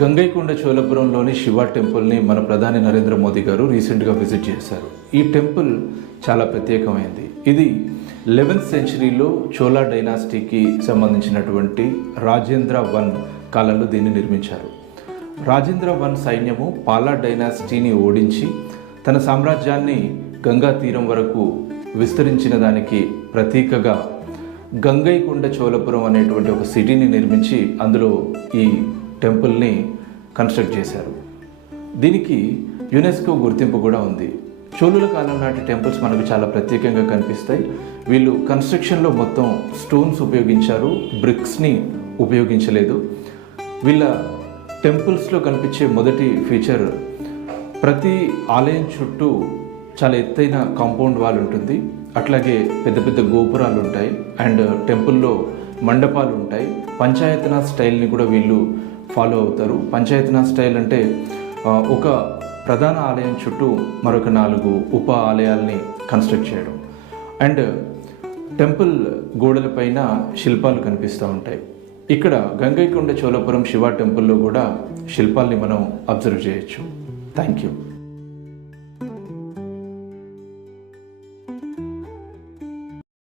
గంగైకొండ చోళపురంలోని శివ టెంపుల్ని మన ప్రధాని నరేంద్ర మోదీ గారు రీసెంట్గా విజిట్ చేశారు. ఈ టెంపుల్ చాలా ప్రత్యేకమైంది. ఇది 11th సెంచరీలో చోళా డైనాసిటీకి సంబంధించినటువంటి రాజేంద్ర వన్ కాలంలో దీన్ని నిర్మించారు. రాజేంద్ర వన్ సైన్యము పాలా డైనాసిటీని ఓడించి తన సామ్రాజ్యాన్ని గంగా తీరం వరకు విస్తరించిన దానికి ప్రతీకగా గంగైకొండ చోళపురం అనేటువంటి ఒక సిటీని నిర్మించి అందులో ఈ టెంపుల్ని కన్స్ట్రక్ట్ చేశారు. దీనికి యునెస్కో గుర్తింపు కూడా ఉంది. చోళుల కాలం నాటి టెంపుల్స్ మనకు చాలా ప్రత్యేకంగా కనిపిస్తాయి. వీళ్ళు కన్స్ట్రక్షన్లో మొత్తం స్టోన్స్ ఉపయోగించారు, బ్రిక్స్ని ఉపయోగించలేదు. వీళ్ళ టెంపుల్స్లో కనిపించే మొదటి ఫీచర్, ప్రతి ఆలయం చుట్టూ చాలా ఎత్తైన కాంపౌండ్ వాల్ ఉంటుంది. అట్లాగే పెద్ద పెద్ద గోపురాలు ఉంటాయి అండ్ టెంపుల్లో మండపాలు ఉంటాయి. పంచాయతన స్టైల్ని కూడా వీళ్ళు ఫాలో అవుతారు. పంచాయతన స్టైల్ అంటే ఒక ప్రధాన ఆలయం చుట్టూ మరొక 4 ఉప ఆలయాల్ని కన్స్ట్రక్ట్ చేయడం. అండ్ టెంపుల్ గోడలపైన శిల్పాలు కనిపిస్తూ ఉంటాయి. ఇక్కడ గంగైకొండ చోళపురం శివ టెంపుల్లో కూడా శిల్పాల్ని మనం అబ్జర్వ్ చేయొచ్చు. Thank you.